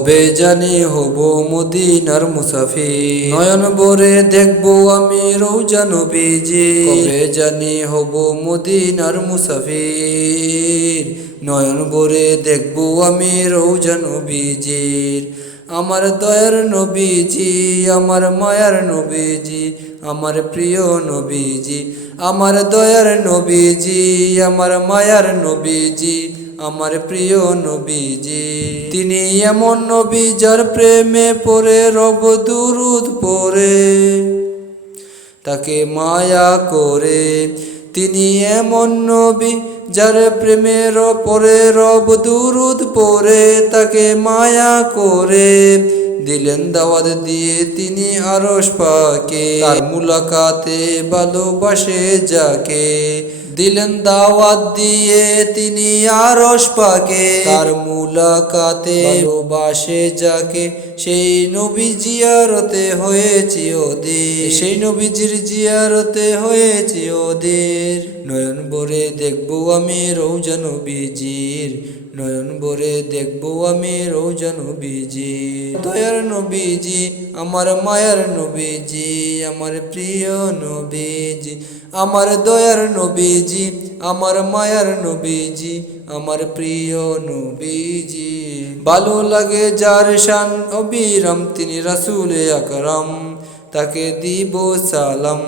কবে জানি হব মদিনার মুসাফির, নয়ন ভরে দেখবো আমি রওজা নবীজি। কবে জানি হব মদিনার মুসাফির, নয়ন ভরে দেখবো আমি রওজা নবীজির। আমার দয়ার নবীজি, আমার মায়ার নবীজি, আমার প্রিয় নবীজি। আমার দয়ার নবীজি, আমার মায়ার নবীজি, আমার প্রিয় নবীজি। তিনি এমন নবী যার প্রেমে পড়ে রব দুরুদ পড়ে তাকে মায়া করে। তিনি এমন নবী যার প্রেমের পরে রব দুরুদ পড়ে তাকে মায়া করে। দিলেন দাওয়াত দিয়ে তিনি আরশ পাকে, তার মুলাকাতে ভালোবাসে যাকে। দিলেন দাওয়াত দিয়ে তিনি আরশ পাকে, তার মুলাকাতে ভালোবাসে যাকে। সেই নবী জিয়ারতে হয়েছে ওদের, সেই নবীজির জিয়ারতে হয়েছে ওদের। নয়ন ভরে দেখবো আমি রওজা নবীজির, নয়ন ভরে দেখবো আমি রওজা নবীজির। দয়ার নবীজি, আমার মায়ার নবীজি, আমার প্রিয় নবীজি। আমার দয়ার নবীজি, আমার মায়ার নবীজি, আমার প্রিয় নবীজি। ভালো লাগে যার শান অবিরাম, তিনি রাসূল আকরাম, তাকে দিব সালাম।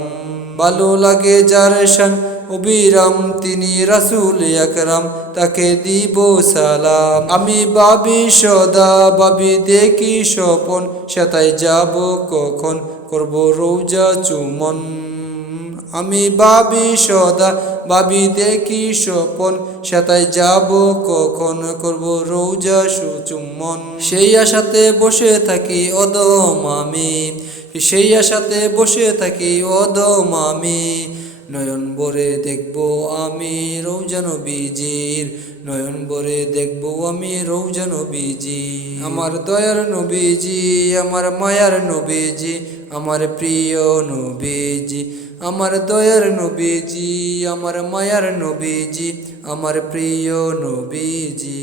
ভালো লাগে যার শান অবিরাম, তিনি রাসূল আকরাম, তাকে দিব সালাম। আমি ভাবি সদা, ভাবি দেখি স্বপন, সেটাই যাব কখন, করব রওজা চুমন। আমি ভাবি সদা, ভাবি দেখি স্বপন, সেটাই যাব কখন, করব রওজা সুচুম্বন। সেই আশাতে বসে থাকি অদম আমি, সেই আশাতে বসে থাকি অদম আমি। নয়ন ভরে দেখবো আমি রওজা নবীজির, নয়ন ভরে দেখবো আমি রওজা নবীজি। আমার দয়ার নবীজি, আমার মায়ার নবীজি, আমার প্রিয় নবীজি। আমার দয়ার নবীজি, আমার মায়ার নবীজি, আমার প্রিয় নবীজি।